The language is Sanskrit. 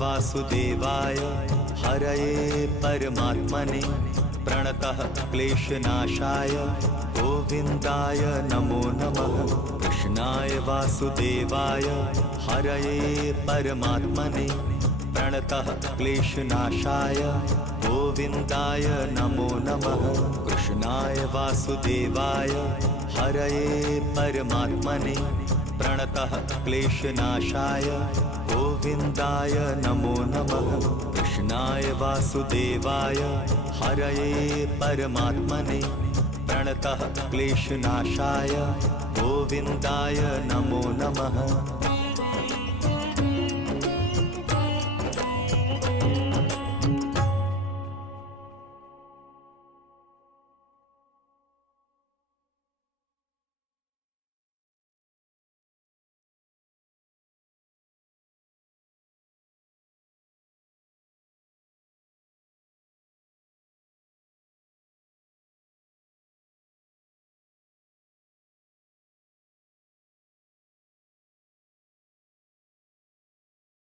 वासुदेवाय हरये परमात्मने प्रणतः क्लेशनाशाय गोविन्दाय नमो नमः। कृष्णाय वासुदेवाय हरये परमात्मने प्रणतः क्लेशनाशाय गोविन्दाय नमो नमः। कृष्णाय वासुदेवाय हरये परमात्मने प्रणतः क्लेशनाशाय गोविन्दाय नमो नमः। कृष्णाय वासुदेवाय हरये परमात्मने प्रणतः क्लेशनाशाय गोविन्दाय नमो नमः।